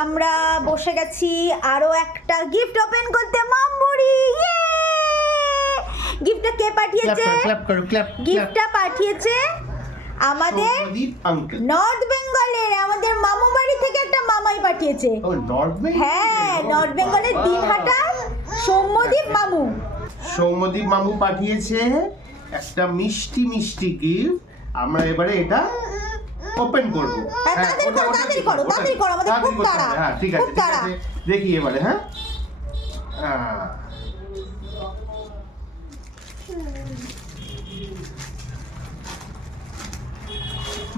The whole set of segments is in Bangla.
আমরা বসে গেছি আরো একটা গিফট ওপেন করতে। মামবুড়ি গিফটটা কে পাঠিয়েছে? গিফটটা পাঠিয়েছে আমাদের নর্থ বেঙ্গলের, আমাদের মামু বাড়ি থেকে একটা মামাই পাঠিয়েছে। হ্যাঁ, নর্থ বেঙ্গলের দিনহাটার সৌম্যদীপ মামু। সৌম্যদীপ মামু পাঠিয়েছে একটা মিষ্টি মিষ্টি গিফট। আমরা এবারে এটা ওপেন করব। হ্যাঁ, তাড়াতাড়ি করো, আমাদের খুব তাড়া। হ্যাঁ, ঠিক আছে, দেখি এবারে। হ্যাঁ,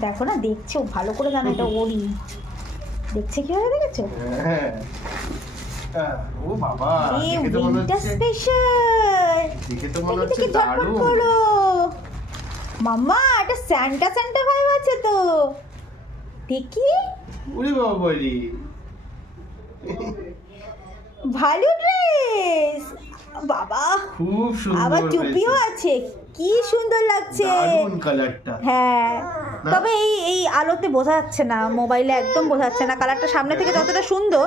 দেখো না, দেখছো ভালো করে জানো এটা ওরই। দেখছে কিভাবে, দেখেছো? হ্যাঁ, ও বাবা, দেখে তো মনে হচ্ছে স্পেশাল। দেখে তো মনে হচ্ছে দারুণ। মাম্মা এটা স্যান্টা ভাইব আছে তো, দেখি। ওরে বাবা বলি, ভালো ড্রেস বাবা, খুব সুন্দর। আবার টুপিও আছে, কি সুন্দর লাগছে। দারুণ কালারটা। হ্যাঁ, তবে এই আলোতে বোঝা যাচ্ছে না, মোবাইলে একদম বোঝা যাচ্ছে না কালারটা। সামনে থেকে যতটা সুন্দর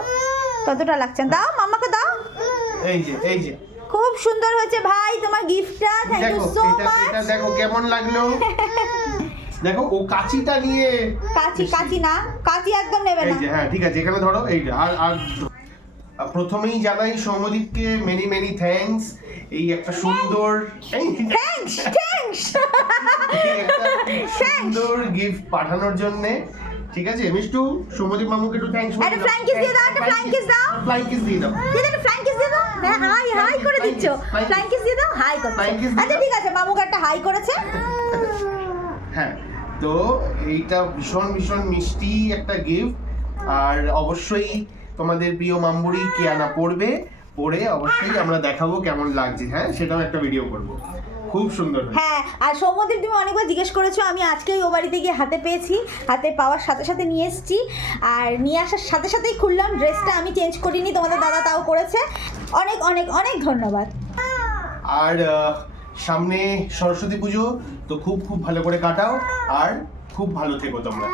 ততটা লাগছে না। দাও মাম্মাকে দাও। এই যে খুব সুন্দর হয়েছে ভাই তোমার গিফটটা। Thank you so much. এটা দেখো কেমন লাগলো। দেখো ও কাঁচিটা নিয়ে। কাঁচি না, কাঁচি একদম নেবে না। এই যে, হ্যাঁ ঠিক আছে, এখানে ধরো এইটা। আর প্রথমেই জানাই সৌম্যদীপকে মেনি থ্যাঙ্কস। এই একটা সুন্দর সুন্দর গিফট পাঠানোর জন্য। ঠিক আছে মিষ্টু, সৌম্যদীপ মামুকে একটু থ্যাঙ্কস বলে দাও। একটা ফ্লাইং কিস দিয়ে দাও, একটা ফ্লাইং কিস দাও। ফ্লাইং কিস দিয়ে দাও। একটা ফ্লাইং কিস দিয়ে দাও। হ্যাঁ, হাই করে দিচ্ছো। ফ্লাইং কিস দিয়ে দাও, হাই করছো। আচ্ছা ঠিক আছে, মামুকে একটা হাই করেছে। হ্যাঁ, তো এইটা ভীষণ মিষ্টি একটা গিফট। আর অবশ্যই তোমাদের প্রিয় মামবুড়ি কিয়ানা পড়বে, পড়ে অবশ্যই আমরা দেখাবো কেমন লাগছে। হ্যাঁ, সেটাও একটা ভিডিও করব। খুব সুন্দর। হ্যাঁ, আর সৌম্যদীপ তুমি অনেকবার জিজ্ঞেস করেছো, আমি আজকেই ও বাড়িতে গিয়ে হাতে পেয়েছি। হাতে পাওয়ার সাথে সাথে নিয়ে এসেছি, আর নিয়ে আসার সাথে সাথেই খুললাম। ড্রেসটা আমি চেঞ্জ করিনি, তোমাদের দাদা তাও করেছে। অনেক অনেক অনেক ধন্যবাদ। আর সামনে সরস্বতী পুজো, তো খুব ভালো করে কাটাও আর খুব ভালো থেকো তোমরা।